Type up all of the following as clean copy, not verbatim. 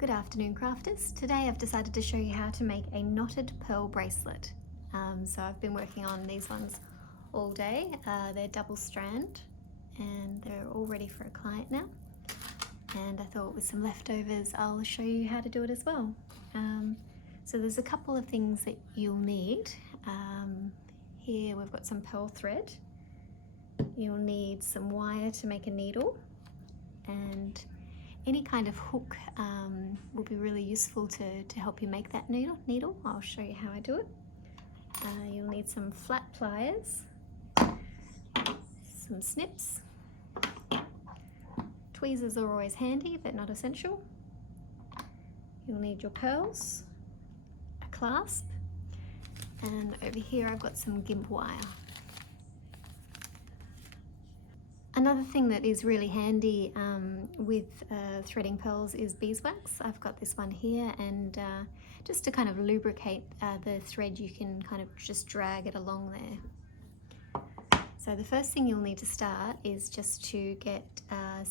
Good afternoon, crafters. Today I've decided to show you how to make a knotted pearl bracelet. So I've been working on these ones all day. They're double strand and they're all ready for a client now. And I thought with some leftovers I'll show you how to do it as well. So there's a couple of things that you'll need. Here we've got some pearl thread. You'll need some wire to make a needle, and any kind of hook will be really useful to help you make that needle. I'll show you how I do it. You'll need some flat pliers, some snips. Tweezers are always handy but not essential. You'll need your pearls, a clasp, and over here I've got some gimp wire. Another thing that is really handy with threading pearls is beeswax. I've got this one here, and just to kind of lubricate the thread, you can kind of just drag it along there. So the first thing you'll need to start is just to get at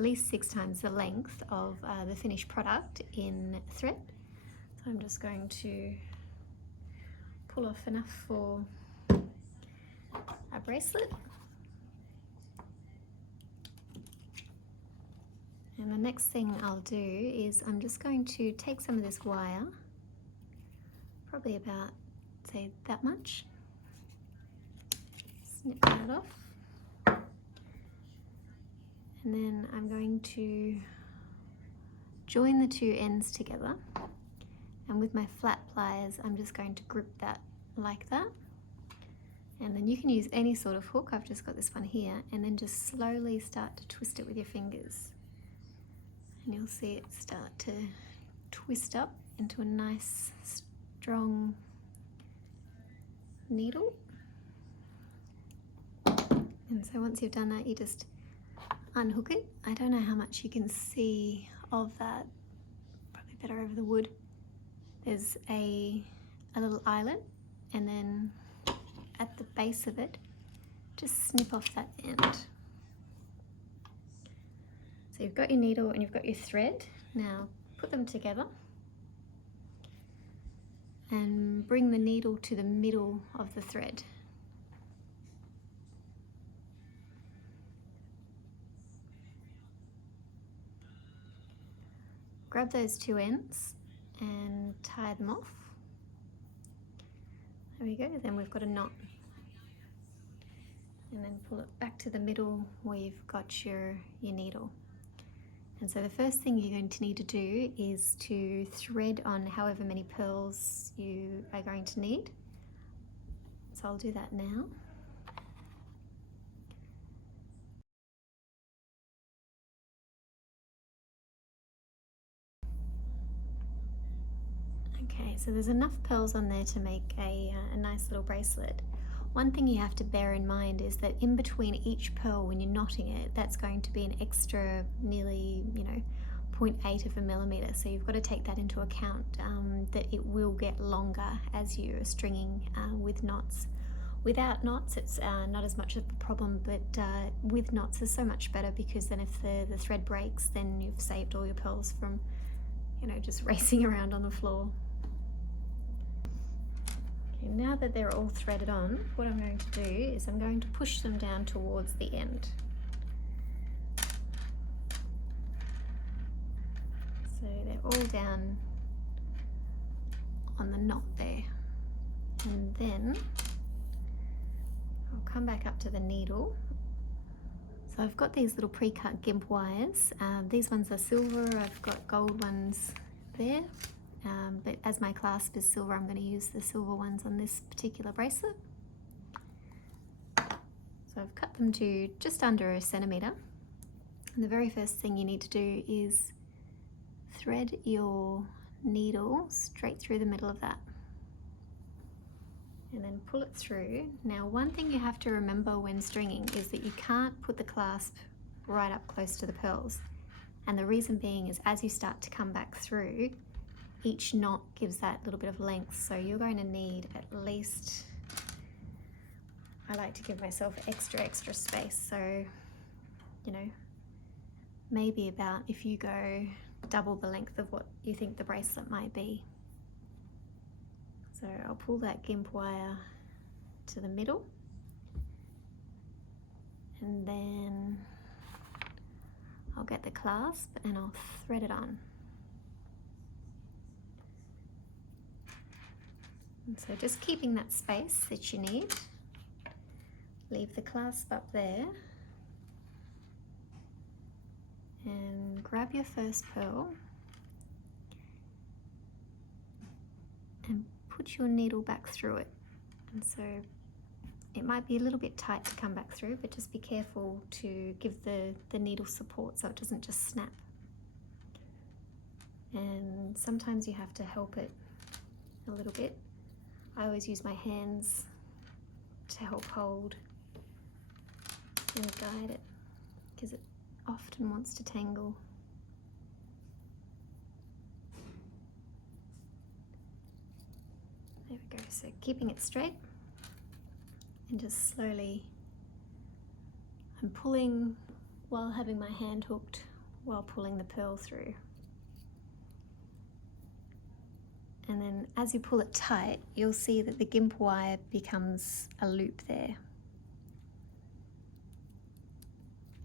least six times the length of the finished product in thread. So I'm just going to pull off enough for a bracelet. And the next thing I'll do is I'm just going to take some of this wire, probably about, say, that much, snip that off, and then I'm going to join the two ends together, and with my flat pliers I'm just going to grip that like that. And then you can use any sort of hook. I've just got this one here, and then just slowly start to twist it with your fingers. And you'll see it start to twist up into a nice, strong needle. And so once you've done that, you just unhook it. I don't know how much you can see of that, probably better over the wood. There's a little eyelet, and then at the base of it, just snip off that end. So you've got your needle and you've got your thread. Now put them together and bring the needle to the middle of the thread. Grab those two ends and tie them off. There we go, then we've got a knot. And then pull it back to the middle where you've got your needle. And so the first thing you're going to need to do is to thread on however many pearls you are going to need. So I'll do that now. Okay, so there's enough pearls on there to make a nice little bracelet. One thing you have to bear in mind is that in between each pearl, when you're knotting it, that's going to be an extra nearly, 0.8 of a millimeter. So you've got to take that into account, that it will get longer as you're stringing with knots. Without knots, it's not as much of a problem, but with knots is so much better, because then if the thread breaks, then you've saved all your pearls from, just racing around on the floor. Now that they're all threaded on, what I'm going to do is I'm going to push them down towards the end. So they're all down on the knot there. And then I'll come back up to the needle. So I've got these little pre-cut gimp wires. These ones are silver, I've got gold ones there. But as my clasp is silver, I'm going to use the silver ones on this particular bracelet. So I've cut them to just under a centimetre. And the very first thing you need to do is thread your needle straight through the middle of that. And then pull it through. Now, one thing you have to remember when stringing is that you can't put the clasp right up close to the pearls. And the reason being is as you start to come back through, each knot gives that little bit of length, so you're going to need at least, I like to give myself extra space, so maybe about, if you go double the length of what you think the bracelet might be. So I'll pull that gimp wire to the middle, and then I'll get the clasp and I'll thread it on. And so just keeping that space that you need, leave the clasp up there and grab your first pearl and put your needle back through it. And so it might be a little bit tight to come back through, but just be careful to give the needle support so it doesn't just snap. And sometimes you have to help it a little bit. I always use my hands to help hold and guide it because it often wants to tangle. There we go, so keeping it straight and just slowly, I'm pulling while having my hand hooked while pulling the pearl through. And then as you pull it tight, you'll see that the gimp wire becomes a loop there.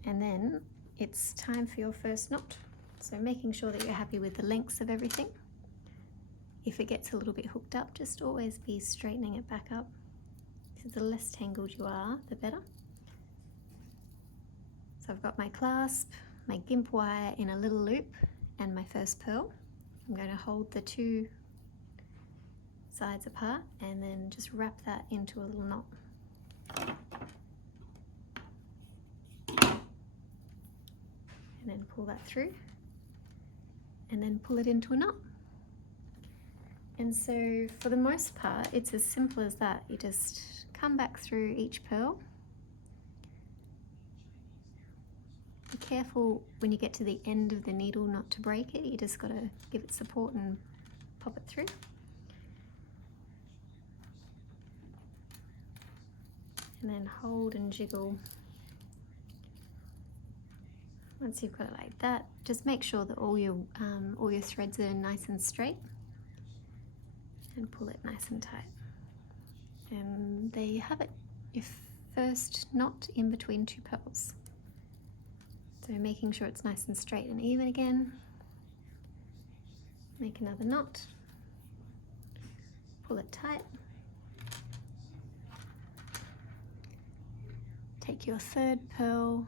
And then it's time for your first knot. So making sure that you're happy with the lengths of everything. If it gets a little bit hooked up, just always be straightening it back up. So the less tangled you are, the better. So I've got my clasp, my gimp wire in a little loop, and my first pearl. I'm going to hold the two sides apart and then just wrap that into a little knot. And then pull that through and then pull it into a knot. And so for the most part, it's as simple as that. You just come back through each pearl. Be careful when you get to the end of the needle not to break it. You just got to give it support and pop it through. And then hold and jiggle. Once you've got it like that, just make sure that all your threads are nice and straight, and pull it nice and tight. And there you have it, your first knot in between two pearls. So making sure it's nice and straight and even again. Make another knot, pull it tight. Take your third pearl,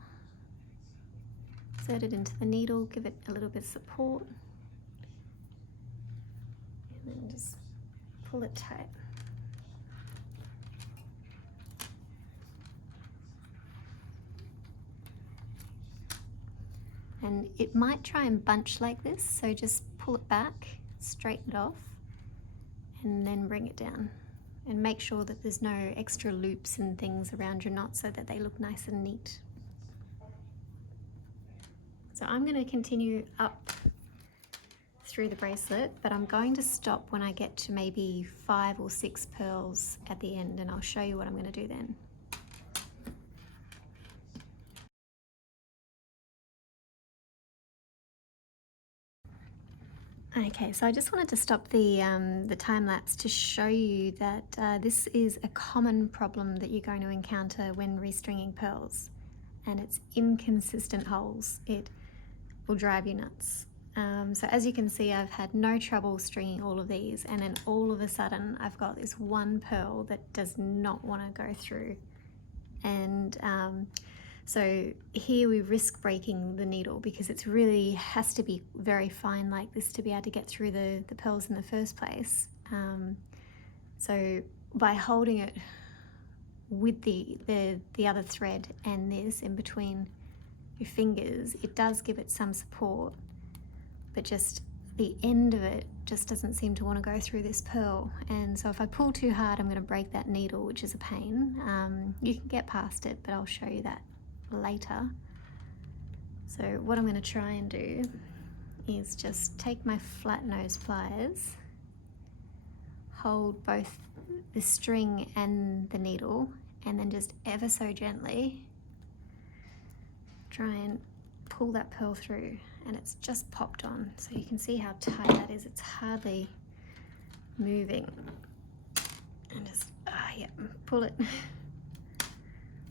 insert it into the needle, give it a little bit of support, and then just pull it tight. And it might try and bunch like this, so just pull it back, straighten it off, and then bring it down. And make sure that there's no extra loops and things around your knot so that they look nice and neat. So I'm going to continue up through the bracelet, but I'm going to stop when I get to maybe 5 or 6 pearls at the end, and I'll show you what I'm going to do then. Okay, so I just wanted to stop the time lapse to show you that this is a common problem that you're going to encounter when restringing pearls, and it's inconsistent holes. It will drive you nuts. So as you can see, I've had no trouble stringing all of these, and then all of a sudden I've got this one pearl that does not want to go through. And so here we risk breaking the needle because it's really has to be very fine like this to be able to get through the pearls in the first place. So by holding it with the other thread and this in between your fingers, it does give it some support, but just the end of it just doesn't seem to want to go through this pearl. And so if I pull too hard, I'm going to break that needle, which is a pain. You can get past it, but I'll show you that later. So what I'm going to try and do is just take my flat nose pliers, hold both the string and the needle, and then just ever so gently try and pull that pearl through. and it's just popped on. So you can see how tight that is. It's hardly moving. And just, yeah, pull it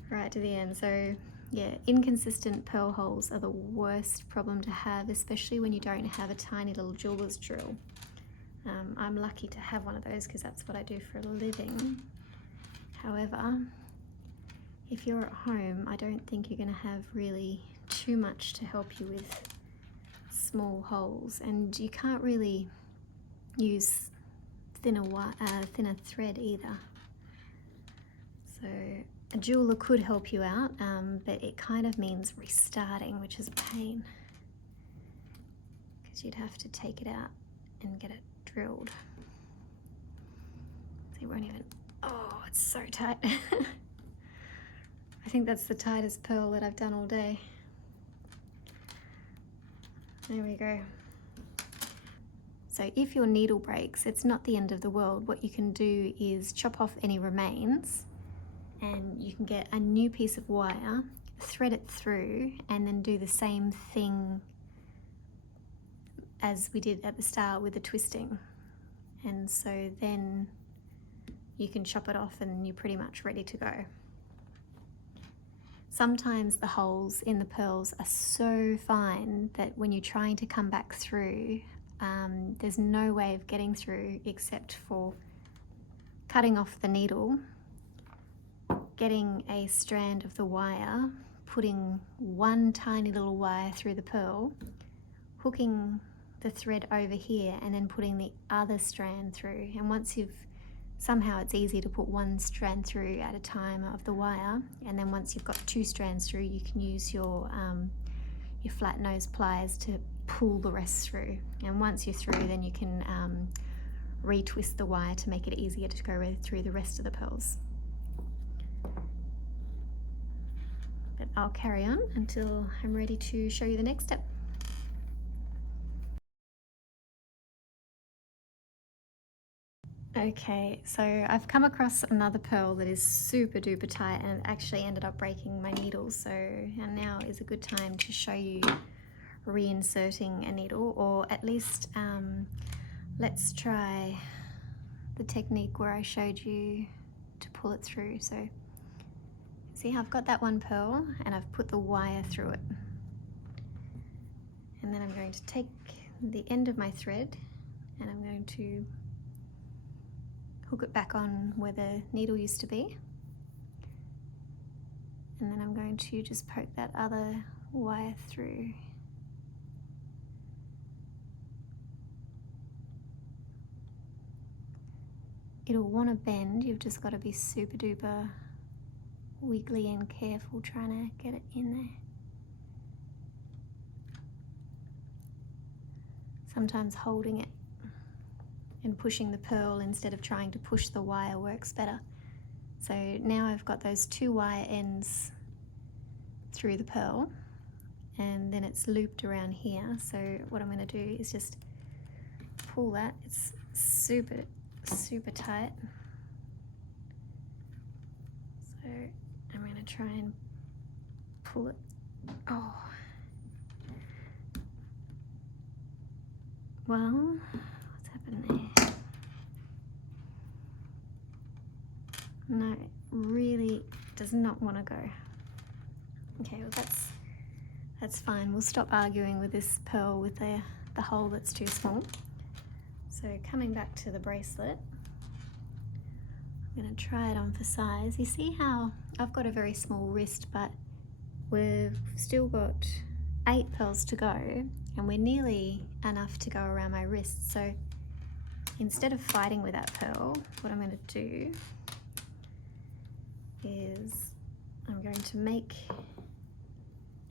right to the end. So yeah, inconsistent pearl holes are the worst problem to have, especially when you don't have a tiny little jeweler's drill. I'm lucky to have one of those because that's what I do for a living. However, if you're at home, I don't think you're going to have really too much to help you with small holes, and you can't really use thinner thread either. So a jeweler could help you out, but it kind of means restarting, which is a pain because you'd have to take it out and get it drilled. So you won't even, oh, it's so tight. I think that's the tightest pearl that I've done all day. There we go. So if your needle breaks, it's not the end of the world. What you can do is chop off any remains, and you can get a new piece of wire, thread it through, and then do the same thing as we did at the start with the twisting. And so then you can chop it off and you're pretty much ready to go. Sometimes the holes in the pearls are so fine that when you're trying to come back through, there's no way of getting through except for cutting off the needle, getting a strand of the wire, putting one tiny little wire through the pearl, hooking the thread over here, and then putting the other strand through. And once you've, somehow it's easy to put one strand through at a time of the wire, and then once you've got two strands through, you can use your flat nose pliers to pull the rest through. And once you're through, then you can retwist the wire to make it easier to go through the rest of the pearls. But I'll carry on until I'm ready to show you the next step. Okay, so I've come across another pearl that is super duper tight and it actually ended up breaking my needle. So, and now is a good time to show you reinserting a needle, or at least let's try the technique where I showed you to pull it through. So see, I've got that one pearl and I've put the wire through it. And then I'm going to take the end of my thread and I'm going to hook it back on where the needle used to be. And then I'm going to just poke that other wire through. It'll want to bend, you've just got to be super duper wiggly and careful trying to get it in there. Sometimes holding it and pushing the pearl instead of trying to push the wire works better. So now I've got those two wire ends through the pearl and then it's looped around here. So what I'm going to do is just pull that. It's super tight. So I'm going to try and pull it. Oh. Well, what's happened there? No, it really does not want to go. Okay, well that's fine. We'll stop arguing with this pearl with the hole that's too small. So coming back to the bracelet, I'm going to try it on for size. You see how I've got a very small wrist, but we've still got 8 pearls to go and we're nearly enough to go around my wrist. So instead of fighting with that pearl, what I'm going to do is I'm going to make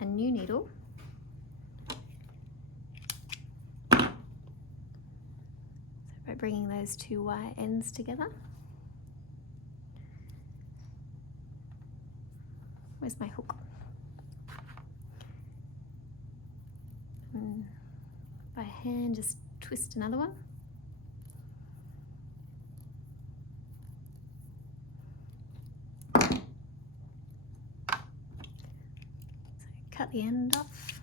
a new needle. So by bringing those two wire ends together. Where's my hook? And by hand, just twist another one. So cut the end off.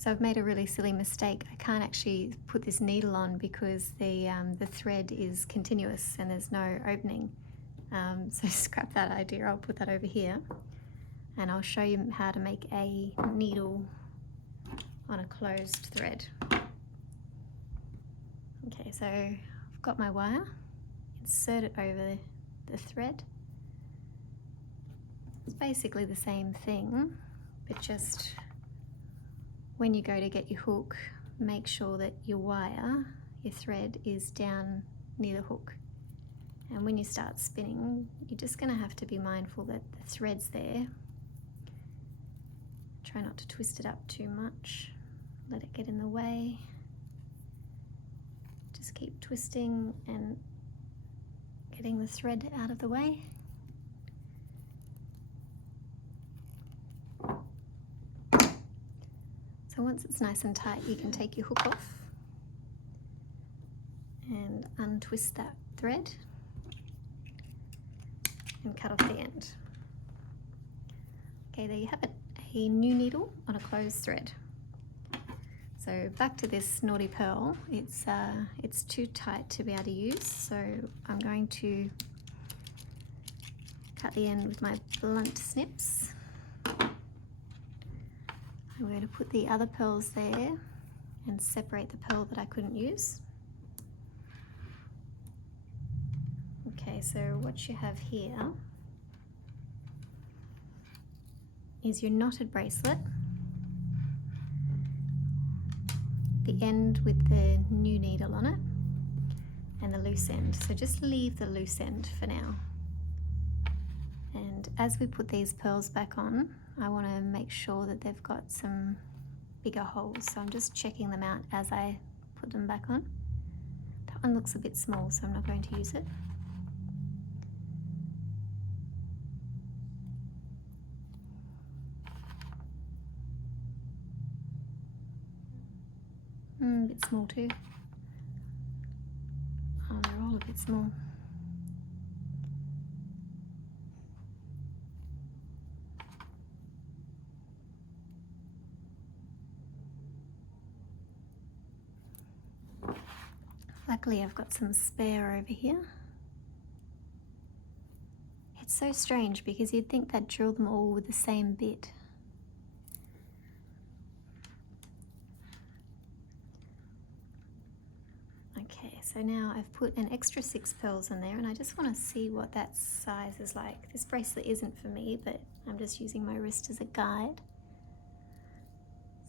So I've made a really silly mistake. I can't actually put this needle on because the thread is continuous and there's no opening. So scrap that idea, I'll put that over here. And I'll show you how to make a needle on a closed thread. Okay, so I've got my wire, insert it over the thread. It's basically the same thing, but just when you go to get your hook, make sure that your wire, your thread, is down near the hook. And when you start spinning, you're just going to have to be mindful that the thread's there. Try not to twist it up too much. Let it get in the way. Just keep twisting and getting the thread out of the way. So once it's nice and tight, you can take your hook off and untwist that thread and cut off the end. Okay, there you have it, a new needle on a closed thread. So back to this naughty pearl, it's too tight to be able to use, so I'm going to cut the end with my blunt snips. I'm going to put the other pearls there and separate the pearl that I couldn't use. Okay, so what you have here is your knotted bracelet, the end with the new needle on it, and the loose end. So just leave the loose end for now. And as we put these pearls back on, I want to make sure that they've got some bigger holes. So I'm just checking them out as I put them back on. That one looks a bit small, so I'm not going to use it. A bit small too. Oh, they're all a bit small. Luckily I've got some spare over here. It's so strange because you'd think they'd drill them all with the same bit. Okay, so now I've put an extra 6 pearls in there and I just want to see what that size is like. This bracelet isn't for me, but I'm just using my wrist as a guide.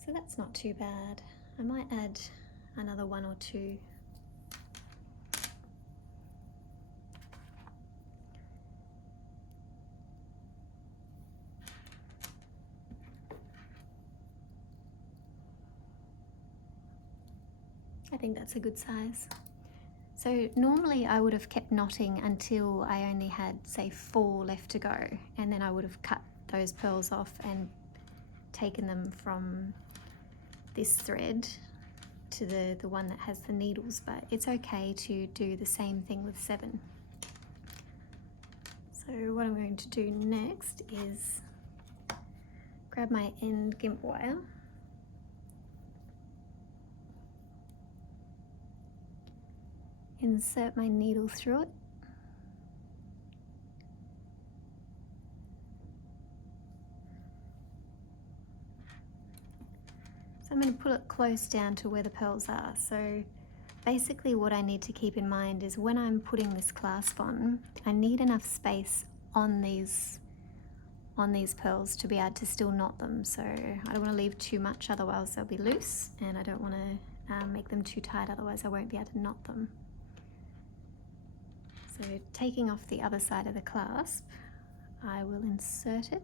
So that's not too bad. I might add another 1 or 2. I think that's a good size. So normally I would have kept knotting until I only had, say, 4 left to go, and then I would have cut those pearls off and taken them from this thread to the one that has the needles, but it's okay to do the same thing with 7. So what I'm going to do next is grab my end gimp wire, insert my needle through it, so I'm going to pull it close down to where the pearls are. So basically what I need to keep in mind is when I'm putting this clasp on, I need enough space on these pearls to be able to still knot them. So I don't want to leave too much, otherwise they'll be loose, and I don't want to make them too tight, otherwise I won't be able to knot them. So taking off the other side of the clasp, I will insert it.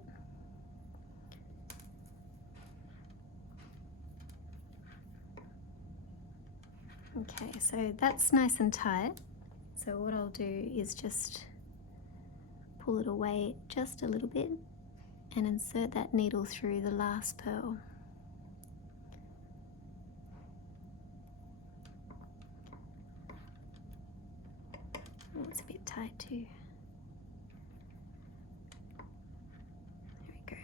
Okay, so that's nice and tight. So what I'll do is just pull it away just a little bit and insert that needle through the last pearl. Oh, it's a bit tight too. There we go.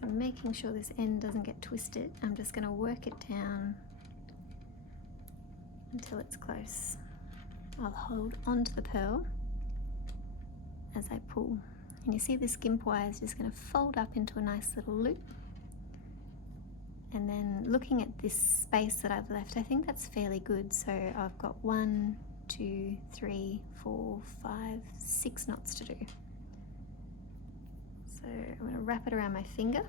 So I'm making sure this end doesn't get twisted. I'm just going to work it down until it's close. I'll hold onto the pearl as I pull. And you see this gimp wire is just going to fold up into a nice little loop. And then looking at this space that I've left, I think that's fairly good. So I've got 1, 2, 3, 4, 5, 6 knots to do. So I'm going to wrap it around my finger.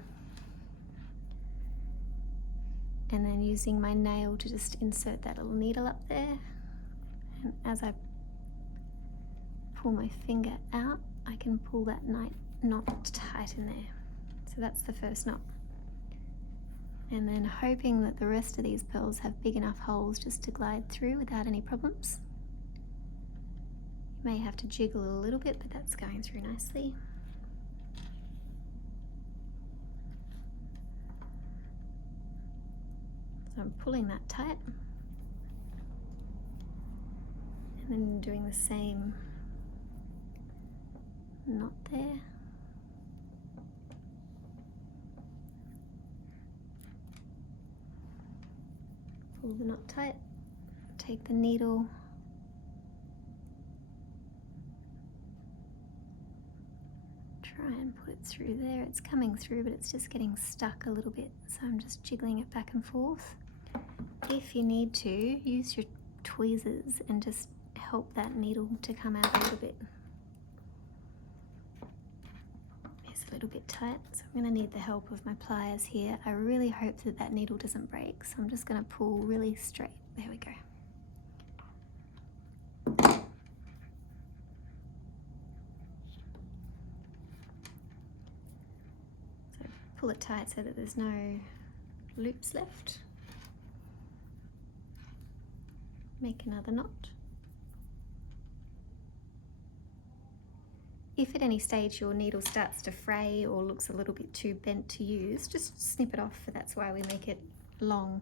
And then using my nail to just insert that little needle up there. And as I pull my finger out, I can pull that knot tight in there. So that's the first knot. And then hoping that the rest of these pearls have big enough holes just to glide through without any problems. You may have to jiggle a little bit, but that's going through nicely. So I'm pulling that tight. And then doing the same knot there. Pull the knot tight, take the needle, try and put it through there. It's coming through, but it's just getting stuck a little bit, so I'm just jiggling it back and forth. If you need to, use your tweezers and just help that needle to come out a little bit. It's a little bit tight, so I'm going to need the help of my pliers here. I really hope that that needle doesn't break, so I'm just going to pull really straight. There we go. So pull it tight so that there's no loops left. Make another knot. If at any stage your needle starts to fray or looks a little bit too bent to use, just snip it off, for that's why we make it long.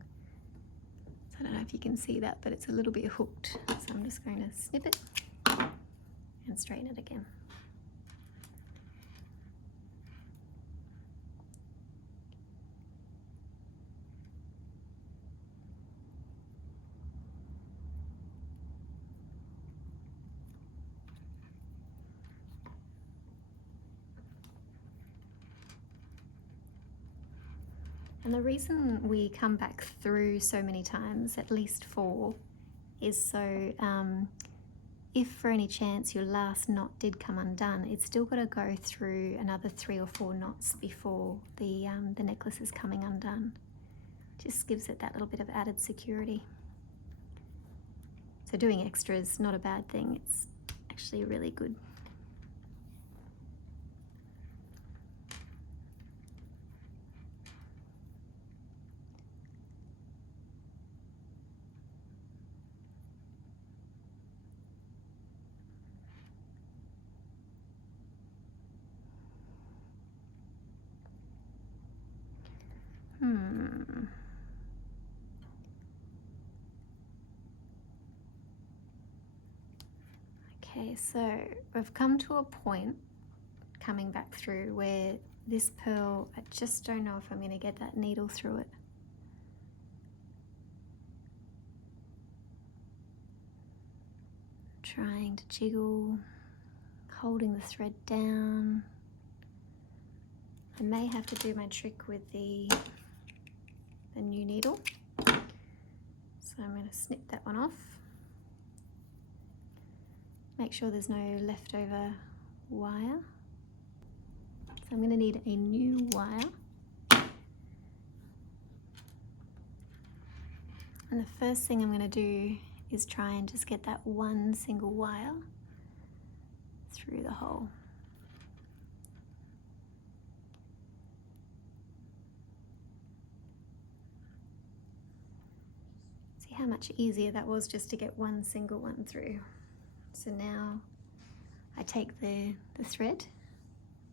So I don't know if you can see that, but it's a little bit hooked. So I'm just going to snip it and straighten it again. And the reason we come back through so many times, at least 4, is so if for any chance your last knot did come undone, it's still got to go through another 3 or 4 knots before the necklace is coming undone. Just gives it that little bit of added security. So doing extra is not a bad thing, it's actually really good. Okay, so we've come to a point coming back through where this pearl, I just don't know if I'm going to get that needle through it. Trying to jiggle, holding the thread down. I may have to do my trick with the new needle. So I'm going to snip that one off. Make sure there's no leftover wire. So I'm going to need a new wire. And the first thing I'm going to do is try and just get that one single wire through the hole. See how much easier that was just to get one single one through. So now I take the thread,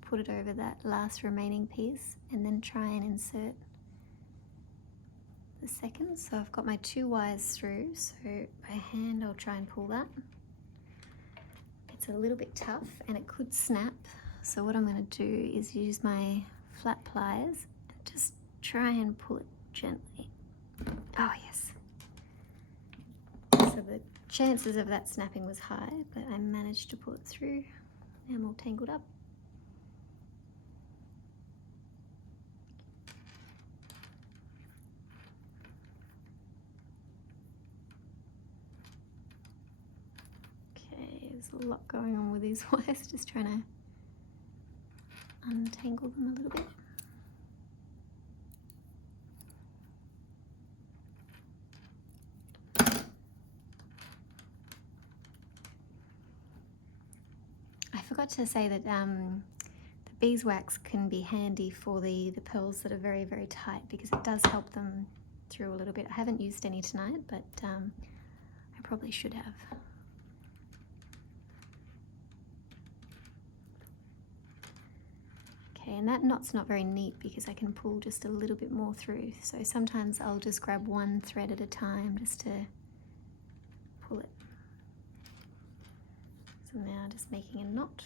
put it over that last remaining piece, and then try and insert the second. So I've got my 2 wires through, so by hand I'll try and pull that. It's a little bit tough and it could snap, so what I'm going to do is use my flat pliers just try and pull it gently. Oh yes. So the chances of that snapping was high, but I managed to pull it through. Now I'm all tangled up. Okay, there's a lot going on with these wires, just trying to untangle them a little bit. I forgot to say that the beeswax can be handy for the pearls that are very, very tight, because it does help them through a little bit. I haven't used any tonight, but I probably should have. Okay, and that knot's not very neat because I can pull just a little bit more through. So sometimes I'll just grab one thread at a time just to pull it. So now just making a knot.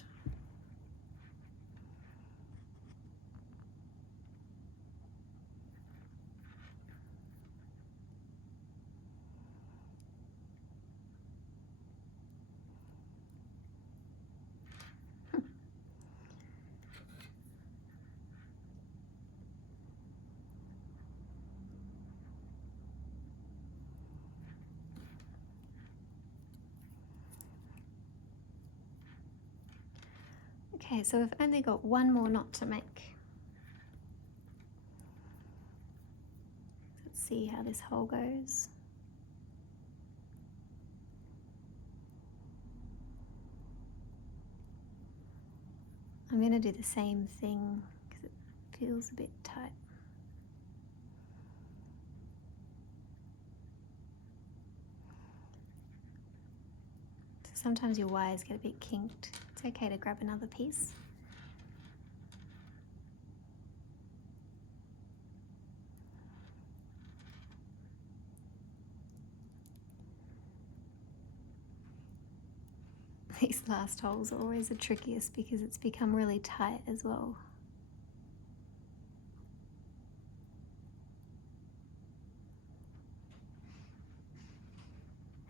Okay, so we've only got one more knot to make. Let's see how this hole goes. I'm going to do the same thing because it feels a bit tight. So sometimes your wires get a bit kinked. It's okay to grab another piece. These last holes are always the trickiest because it's become really tight as well.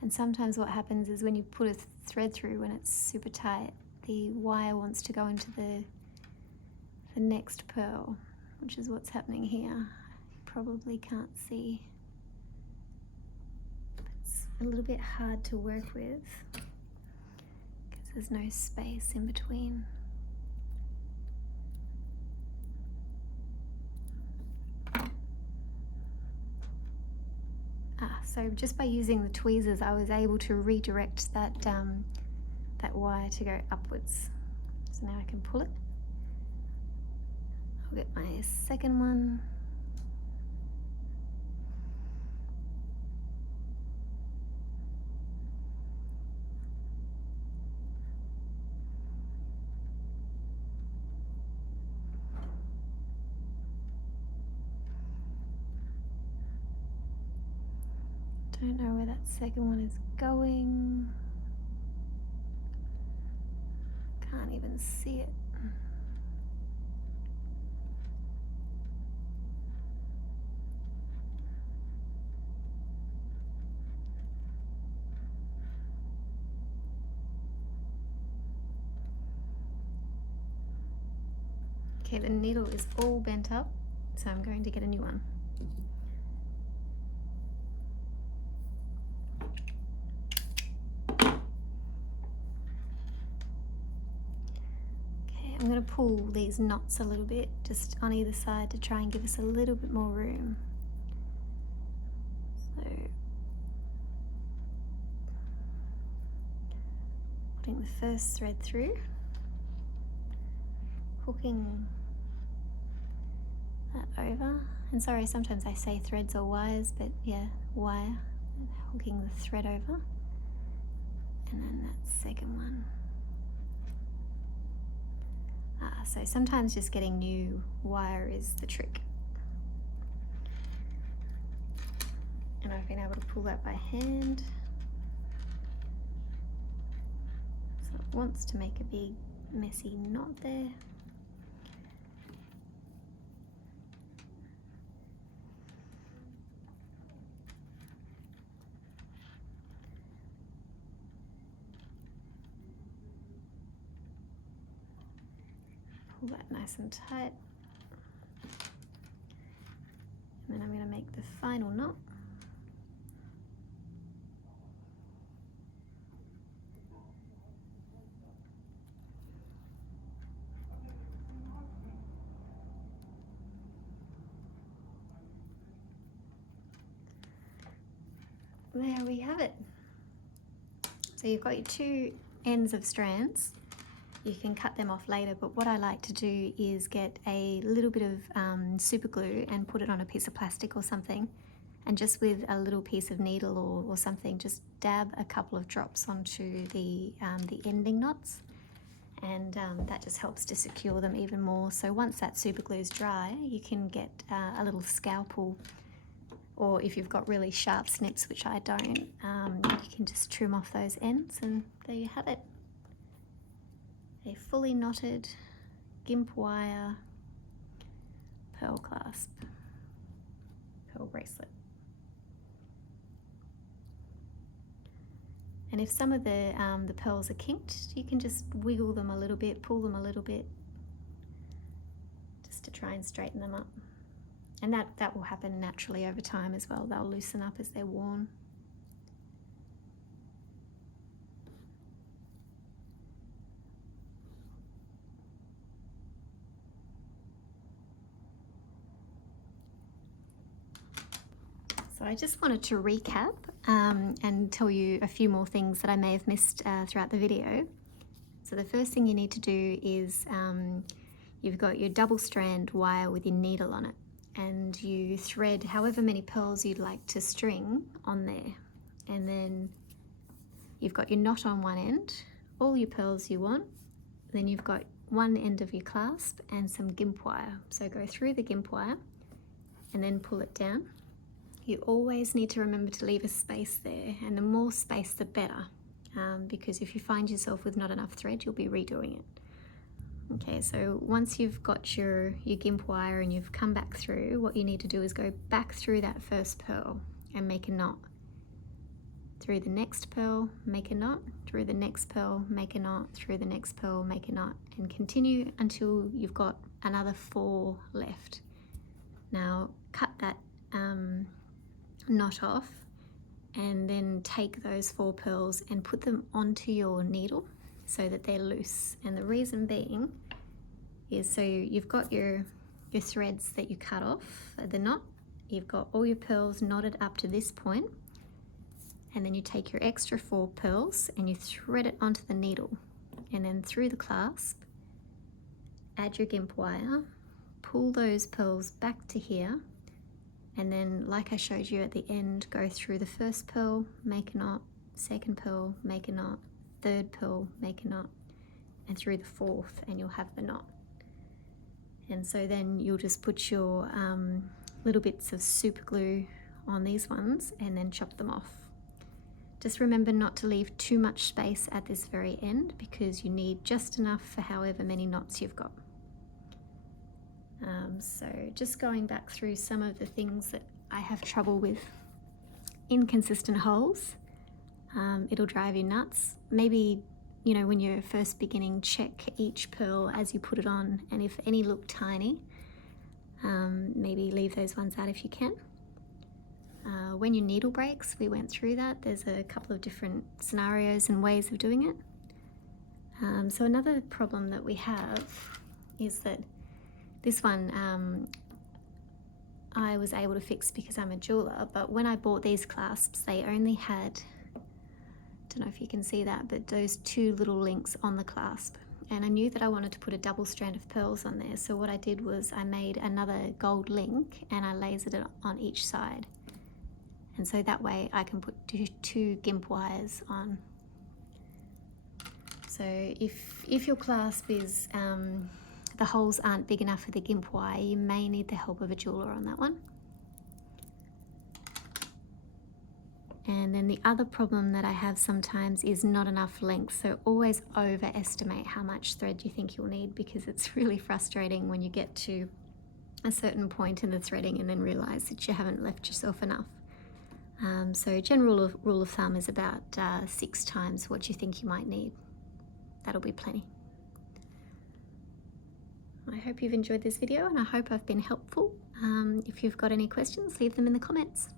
And sometimes what happens is when you put a thread through when it's super tight, the wire wants to go into the next pearl, which is what's happening here. You probably can't see. It's a little bit hard to work with because there's no space in between. So just by using the tweezers, I was able to redirect that that wire to go upwards. So now I can pull it. I'll get my second one. Don't know where that second one is going. Can't even see it. Okay, the needle is all bent up, so I'm going to get a new one. I'm going to pull these knots a little bit just on either side to try and give us a little bit more room. So putting the first thread through, hooking that over, and sorry, sometimes I say threads or wires, but yeah, wire, hooking the thread over, and then that second one. So sometimes just getting new wire is the trick. And I've been able to pull that by hand. So it wants to make a big messy knot there. Pull that nice and tight. And then I'm going to make the final knot. There we have it. So you've got your two ends of strands. You can cut them off later, but what I like to do is get a little bit of super glue and put it on a piece of plastic or something, and just with a little piece of needle or something, just dab a couple of drops onto the ending knots, and that just helps to secure them even more. So once that super glue is dry, you can get a little scalpel, or if you've got really sharp snips, which I don't, you can just trim off those ends, and there you have it. A fully knotted gimp wire pearl clasp, pearl bracelet. And if some of the pearls are kinked, you can just wiggle them a little bit, pull them a little bit, just to try and straighten them up. And that will happen naturally over time as well. They'll loosen up as they're worn. So I just wanted to recap and tell you a few more things that I may have missed throughout the video. So the first thing you need to do is you've got your double strand wire with your needle on it, and you thread however many pearls you'd like to string on there. And then you've got your knot on one end, all your pearls you want. Then you've got one end of your clasp and some gimp wire. So go through the gimp wire and then pull it down. You always need to remember to leave a space there, and the more space the better, because if you find yourself with not enough thread, you'll be redoing it. Okay, so once you've got your gimp wire and you've come back through, what you need to do is go back through that first pearl and make a knot. Through the next pearl, make a knot. Through the next pearl, make a knot. Through the next pearl, make a knot, and continue until you've got another 4 left. Now cut that knot off, and then take those 4 pearls and put them onto your needle so that they're loose. And the reason being is so you've got your threads that you cut off at the knot, you've got all your pearls knotted up to this point, and then you take your extra 4 pearls and you thread it onto the needle, and then through the clasp, add your gimp wire, pull those pearls back to here, and then, like I showed you at the end, go through the first pearl, make a knot, second pearl, make a knot, third pearl, make a knot, and through the 4th, and you'll have the knot. And so then you'll just put your little bits of super glue on these ones and then chop them off. Just remember not to leave too much space at this very end, because you need just enough for however many knots you've got. So just going back through some of the things that I have trouble with. Inconsistent holes, it'll drive you nuts. Maybe, you know, when you're first beginning, check each pearl as you put it on, and if any look tiny, maybe leave those ones out if you can. When your needle breaks, we went through that. There's a couple of different scenarios and ways of doing it. So another problem that we have is that this one I was able to fix because I'm a jeweler, but when I bought these clasps, they only had, don't know if you can see that, but those 2 little links on the clasp. And I knew that I wanted to put a double strand of pearls on there, so what I did was I made another gold link and I lasered it on each side. And so that way I can put 2 gimp wires on. So if your clasp is, the holes aren't big enough for the gimp wire, you may need the help of a jeweler on that one. And then the other problem that I have sometimes is not enough length, so always overestimate how much thread you think you'll need, because it's really frustrating when you get to a certain point in the threading and then realize that you haven't left yourself enough. So general rule of thumb is about 6 times what you think you might need. That'll be plenty. I hope you've enjoyed this video and I hope I've been helpful. If you've got any questions, leave them in the comments.